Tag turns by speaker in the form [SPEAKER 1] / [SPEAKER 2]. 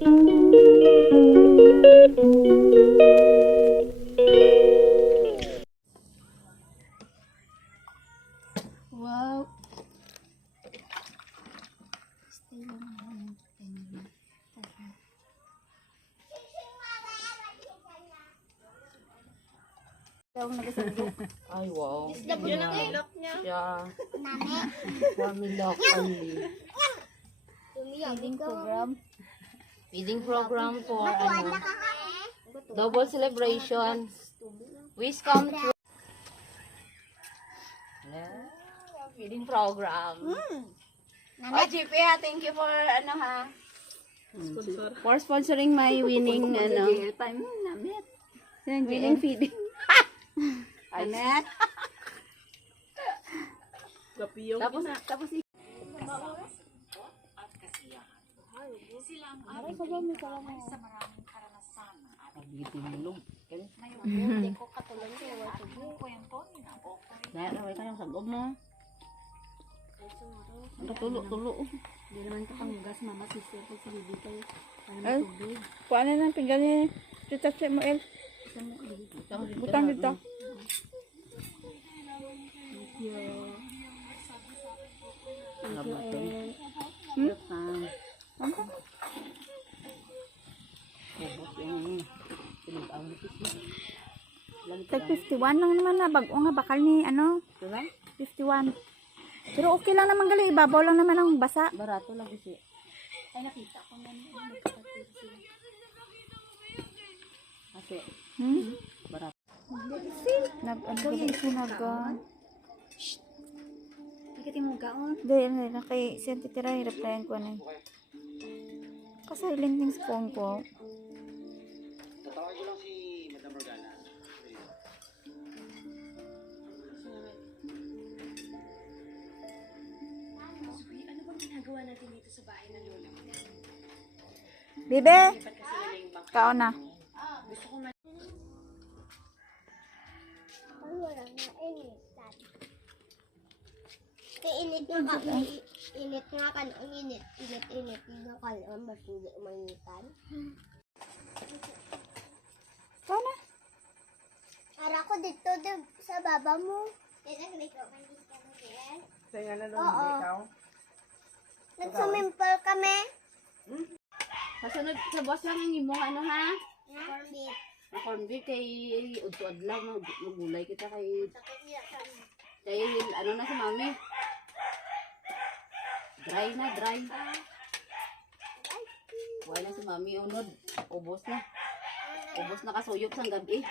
[SPEAKER 1] Wow. Ay, wow.
[SPEAKER 2] Yun ang ilok niya.
[SPEAKER 1] Siya. Family lock only.
[SPEAKER 3] Feeding program. Feeding program for ano, double celebration. Wish come true. Yeah, feeding program. Oh, GP ha, thank you for ano ha. For sponsoring my winning ano. Time namin. Winning feeding. Anet. Tapos, tapos
[SPEAKER 1] Hindi ko katulong sa iwa Dahil na may kayong sagob mo. Ang tulo-tulo. Hindi naman ito panggas, mama, sister, pag
[SPEAKER 3] sa bibi kayo. Ay, kuha na ng pinggan ni Tita Samuel. Butang dito. Tag 51 lang naman na, bago nga, bakal ni, ano, Ito lang? 51. Pero okay lang naman gali, ibabaw lang naman ang basa.
[SPEAKER 1] Barato lang kasi. Ay, nakita ko na. Kasi, Hmm? barato.
[SPEAKER 3] Nag, ano yung sinaga?
[SPEAKER 2] Ikati mo gaon.
[SPEAKER 3] Hindi, ano, nakay, siya titira, i-replyan ko na. Kasi linting sa phone ko. Tatawag ko lang si Madam Morgana. Bibe! Kao na.
[SPEAKER 4] Init nga ka, init nga kan, ang init, init, init nga kan, ang mas hindi manitan. Kao na. Para ko dito din sa baba mo.
[SPEAKER 1] Kaya ka na na Oo.
[SPEAKER 4] Nagsumimpal kami.
[SPEAKER 1] Kasunod sa boss lang yung mo ano ha?
[SPEAKER 4] Corn beef.
[SPEAKER 1] Na corn beef kay udto adlaw mag magulay kita kay Sakit niya sa kay ano na si mami. Dry na, dry. Wala si mami unod. Ubos na. Ubos na kasuyot sa gabi.